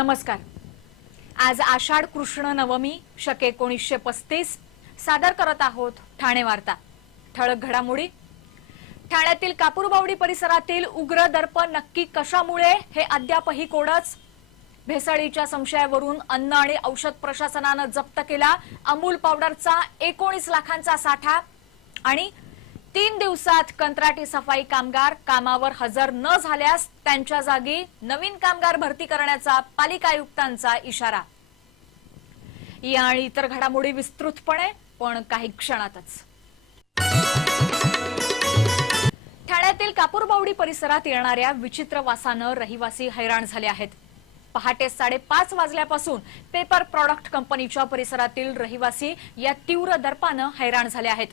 नमस्कार. आज आषाढ कृष्ण नवमी शके एकोणीसशे पस्तीस. सादर करत आहोत ठाणे वार्ता. ठळक घडामोडी. ठाण्यातील कापूरबावडी परिसरातील उग्र दर्प नक्की कशामुळे हे अद्यापही कोडच? भेसळीच्या संशयावरून अन्न आणि औषध प्रशासनानं जप्त केला अमूल पावडरचा एकोणीस लाखांचा साठा आणि तीन दिवसात कंत्राटी सफाई कामगार कामावर हजर न झाल्यास त्यांच्या जागी नवीन कामगार भरती करण्याचा पालिका आयुक्तांचा इशारा. या आणि इतर घडामोडी विस्तृतपणे पण काही क्षणातच. ठाण्यातील कापूरबावडी परिसरात येणाऱ्या विचित्र वासानं रहिवासी हैराण झाले आहेत. पहाटे साडेपाच वाजल्यापासून पेपर प्रॉडक्ट कंपनीच्या परिसरातील रहिवासी या तीव्र दर्पानं हैराण झाले आहेत.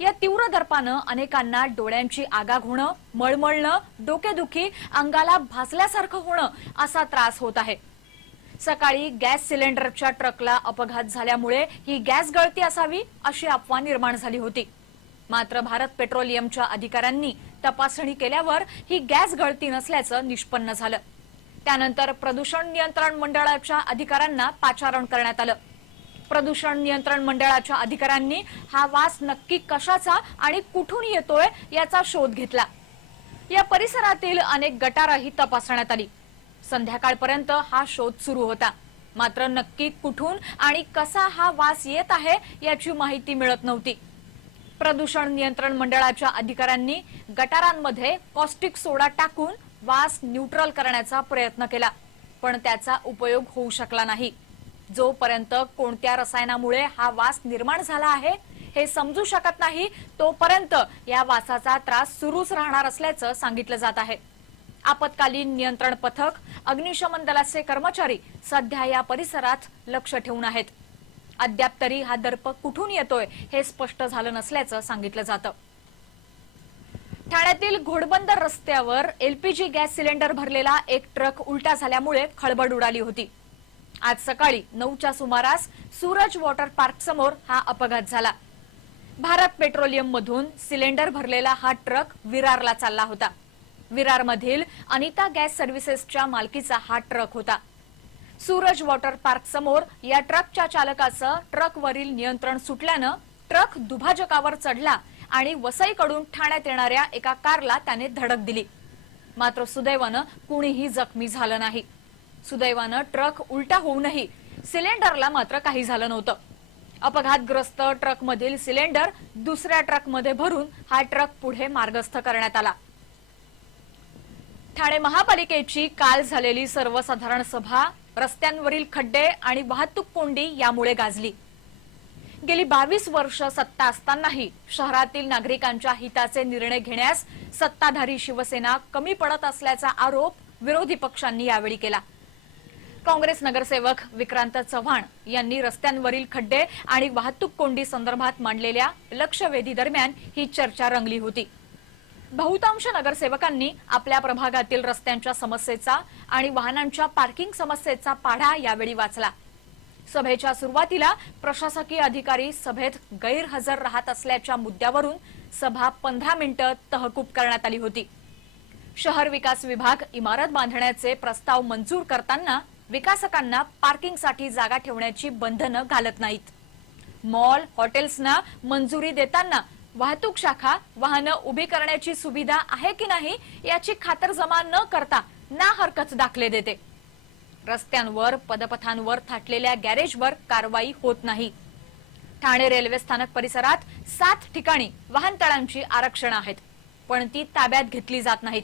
या तीव्र दर्पानं अनेकांना डोळ्यांची आगाग होणं मळमळणं डोकेदुखी अंगाला भासल्यासारखं होणं असा त्रास होत आहे. सकाळी गॅस सिलेंडरच्या ट्रकला अपघात झाल्यामुळे ही गॅस गळती असावी अशी अफवा निर्माण झाली होती. मात्र भारत पेट्रोलियमच्या अधिकाऱ्यांनी तपासणी केल्यावर ही गॅस गळती नसल्याचं निष्पन्न झालं. त्यानंतर प्रदूषण नियंत्रण मंडळाच्या अधिकाऱ्यांना पाचारण करण्यात आलं. प्रदूषण नियंत्रण मंडळाच्या अधिकाऱ्यांनी हा वास नक्की कशाचा आणि कुठून येतोय याचा शोध घेतला. या परिसरातील अनेक गटारही तपासण्यात आली. संध्याकाळपर्यंत हा शोध सुरू होता. मात्र नक्की कुठून आणि कसा हा वास येत आहे याची माहिती मिळत नव्हती. प्रदूषण नियंत्रण मंडळाच्या अधिकाऱ्यांनी गटारांमध्ये कॉस्टिक सोडा टाकून वास न्यूट्रल करण्याचा प्रयत्न केला पण त्याचा उपयोग होऊ शकला नाही. जोपर्यंत कोणत्या रसायनामुळे हा वास निर्माण झाला आहे हे समजू शकत नाही तोपर्यंत या वासाचा त्रास सुरूच राहणार असल्याचं सांगितलं जात आहे. आपत्कालीन नियंत्रण पथक अग्निशमन दलाचे कर्मचारी सध्या या परिसरात लक्ष ठेवून आहेत. अद्याप तरी हा दर्प कुठून येतोय हे स्पष्ट झालं नसल्याचं सांगितलं जातं. ठाण्यातील घोडबंदर रस्त्यावर एलपीजी गॅस सिलेंडर भरलेला एक ट्रक उलटा झाल्यामुळे खळबळ उडाली होती. आज सकाळी नऊच्या सुमारास सूरज वॉटर पार्क समोर हा अपघात झाला. भारत पेट्रोलियम मधून सिलेंडर भरलेला हा ट्रक विरारला चालला होता. विरारमधील अनिता गॅस सर्व्हिसेसच्या मालकीचा हा ट्रक होता. सूरज वॉटर पार्क समोर या ट्रकच्या चालकाचं ट्रकवरील नियंत्रण सुटल्यानं ट्रक दुभाजकावर चढला आणि वसईकडून ठाण्यात येणाऱ्या एका कारला त्याने धडक दिली. मात्र सुदैवानं कुणीही जखमी झालं नाही. सुदैवानं ट्रक उलटा होऊनही सिलेंडरला मात्र काही झालं नव्हतं. अपघातग्रस्त ट्रकमधील सिलेंडर दुसऱ्या ट्रकमध्ये भरून हा ट्रक पुढे मार्गस्थ करण्यात आला. ठाणे महापालिकेची काल झालेली सर्वसाधारण सभा रस्त्यांवरील खड्डे आणि वाहतूक कोंडी यामुळे गाजली. गेली बावीस वर्ष सत्ता असतानाही शहरातील नागरिकांच्या हिताचे निर्णय घेण्यास सत्ताधारी शिवसेना कमी पडत असल्याचा आरोप विरोधी पक्षांनी यावेळी केला. काँग्रेस नगरसेवक विक्रांत चव्हाण यांनी रस्त्यांवरील खड्डे आणि वाहतूक कोंडी संदर्भात मांडलेल्या लक्षवेधी दरम्यान ही चर्चा रंगली होती. बहुतांश नगरसेवकांनी आपल्या प्रभागातील रस्त्यांच्या समस्येचा आणि वाहनांच्या पार्किंग समस्येचा पाढा यावेळी वाचला. सभेच्या सुरुवातीला प्रशासकीय अधिकारी सभेत गैरहजर राहत असल्याच्या मुद्द्यावरून सभा पंधरा मिनिटं तहकूब करण्यात आली होती. शहर विकास विभाग इमारत बांधण्याचे प्रस्ताव मंजूर करताना विकासकांना पार्किंगसाठी जागा ठेवण्याची बंधनं घालत नाहीत. मॉल हॉटेल्सना मंजुरी देताना वाहतूक शाखा वाहनं उभी करण्याची सुविधा आहे की नाही याची खातरजमा न करता ना हरकत दाखले देते. रस्त्यांवर पदपथांवर थाटलेल्या गॅरेजवर कारवाई होत नाही. ठाणे रेल्वे स्थानक परिसरात सात ठिकाणी वाहनतळांची आरक्षण आहेत पण ती ताब्यात घेतली जात नाहीत.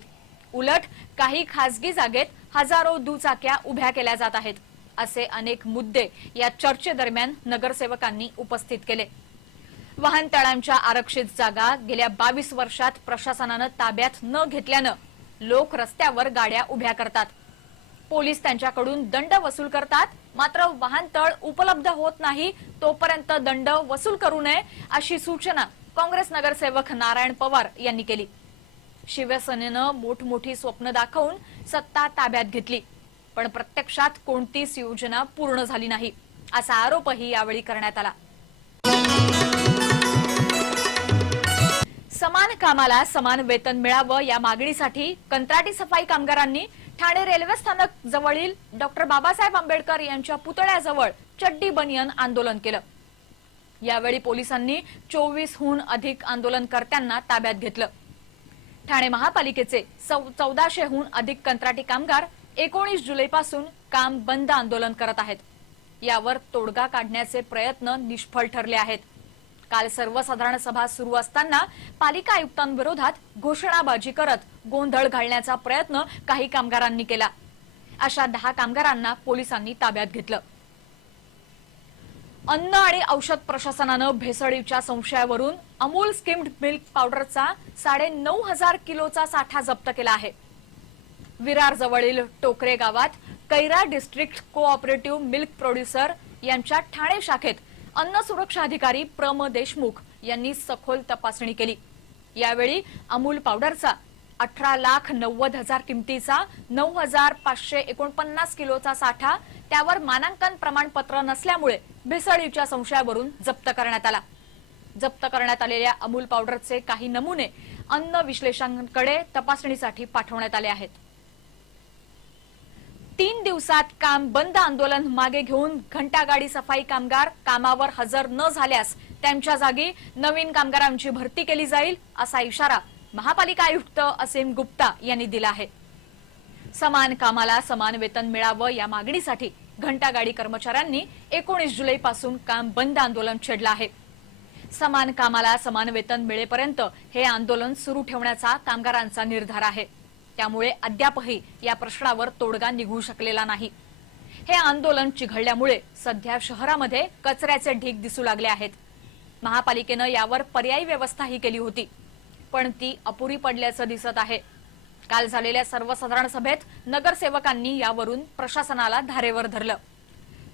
उलट काही खासगी जागेत हजारो दुचाक्या उभ्या केल्या जात आहेत असे अनेक मुद्दे या चर्चेदरम्यान नगरसेवकांनी उपस्थित केले. वाहनतळांच्या आरक्षित जागा गेल्या बावीस वर्षात प्रशासनानं ताब्यात न घेतल्यानं लोक रस्त्यावर गाड्या उभ्या करतात. पोलीस त्यांच्याकडून दंड वसूल करतात मात्र वाहनतळ उपलब्ध होत नाही तोपर्यंत दंड वसूल करू नये अशी सूचना काँग्रेस नगरसेवक नारायण पवार यांनी केली. शिवसेनेनं मोठमोठी स्वप्न दाखवून सत्ता ताब्यात घेतली. पण प्रत्यक्षात कोणतीच योजना पूर्ण झाली नाही असा आरोपही यावेळी करण्यात आला. समान कामाला समान वेतन मिळावं या मागणीसाठी कंत्राटी सफाई कामगारांनी ठाणे रेल्वे स्थानक जवळील डॉक्टर बाबासाहेब आंबेडकर यांच्या पुतळ्याजवळ चड्डी बनियन आंदोलन केलं. यावेळी पोलिसांनी चोवीसहून अधिक आंदोलनकर्त्यांना ताब्यात घेतलं. ठाणे महापालिकेचे चौदाशेहून अधिक कंत्राटी कामगार एकोणीस जुलैपासून काम बंद आंदोलन करत आहेत. यावर तोडगा काढण्याचे प्रयत्न निष्फळ ठरले आहेत. काल सर्वसाधारण सभा सुरू असताना पालिका आयुक्तांविरोधात घोषणाबाजी करत गोंधळ घालण्याचा प्रयत्न काही कामगारांनी केला. अशा दहा कामगारांना पोलिसांनी ताब्यात घेतलं. अन्न आणि औषध प्रशासनानं भेसळीच्या संशयावरून अमूल स्किम्ड मिल्क पावडरचा साडे नऊ हजार किलोचा साठा जप्त केला आहे. विरार जवळील टोकरे गावात Kaira district cooperative milk producer यांच्या ठाणे शाखेत अन्न सुरक्षा अधिकारी प्रम देशमुख यांनी सखोल तपासणी केली. यावेळी अमूल पावडरचा अठरा लाख नव्वद हजार किमतीचा नऊ हजार पाचशे एकोणपन्नास किलोचा साठा त्यावर मानांकन प्रमाणपत्र नसल्यामुळे भेसळीच्या संशयावरून जप्त करण्यात आला. जप्त करण्यात आलेल्या अमूल पावडरचे काही नमुने अन्न विश्लेषकांकडे तपासणीसाठी पाठवण्यात आले आहेत. तीन दिवसात काम बंद आंदोलन मागे घेऊन घंटागाडी सफाई कामगार कामावर हजर न झाल्यास त्यांच्या जागी नवीन कामगारांची भरती केली जाईल असा इशारा महापालिका आयुक्त असीम गुप्ता यांनी दिला आहे. समान कामाला समान वेतन मिळावं या मागणीसाठी घंटागाडी कर्मचाऱ्यांनी एकोणीस जुलैपासून काम बंद आंदोलन छेडलं आहे. समान कामाला समान वेतन मिळेपर्यंत हे आंदोलन सुरू ठेवण्याचा कामगारांचा निर्धार आहे. त्यामुळे अद्यापही या प्रश्नावर तोडगा निघू शकलेला नाही. हे आंदोलन चिघळल्यामुळे सध्या शहरामध्ये कचऱ्याचे ढीग दिसू लागले आहेत. महापालिकेनं यावर पर्यायी व्यवस्थाही केली होती. पण ती अपुरी पडल्याचं दिसत आहे. काल झालेल्या सर्वसाधारण सभेत नगरसेवकांनी यावरून प्रशासनाला धारेवर धरलं.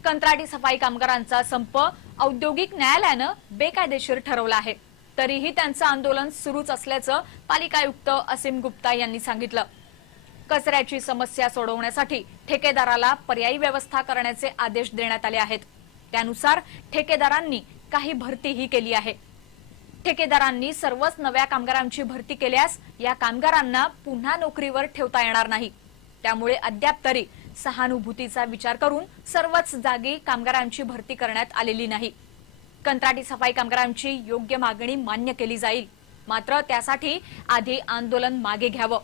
कंत्राटी सफाई कामगारांचा संप औद्योगिक न्यायालयानं बेकायदेशीर ठरवला आहे. तरीही त्यांचं आंदोलन सुरूच असल्याचं पालिका आयुक्त असीम गुप्ता यांनी सांगितलं. कचऱ्याची समस्या सोडवण्यासाठी ठेकेदाराला पर्यायी व्यवस्था करण्याचे आदेश देण्यात आले आहेत. त्यानुसार ठेकेदारांनी काही भरतीही केली आहे. ठेकेदारांनी सर्वच नव्या कामगारांची भरती केल्यास या कामगारांना पुन्हा नोकरीवर ठेवता येणार नाही. त्यामुळे अद्याप तरी सहानुभूतीचा विचार करून सर्वच जागी कामगारांची भरती करण्यात आलेली नाही. कंत्राटी सफाई कामगारांची योग्य मागणी मान्य केली जाईल. मात्र त्यासाठी आधी आंदोलन मागे घ्यावं.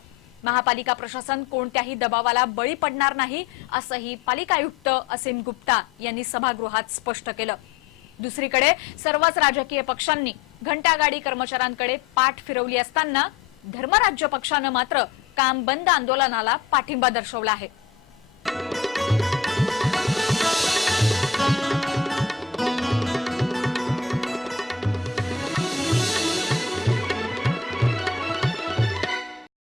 महापालिका प्रशासन कोणत्याही दबावाला बळी पडणार नाही असंही पालिका आयुक्त असीम गुप्ता यांनी सभागृहात स्पष्ट केलं. दुसरीकडे सर्वच राजकीय पक्षांनी घंटागाडी कर्मचाऱ्यांकडे पाठ फिरवली असताना धर्मराज्य पक्षानं मात्र काम बंद आंदोलनाला पाठिंबा दर्शवला आहे.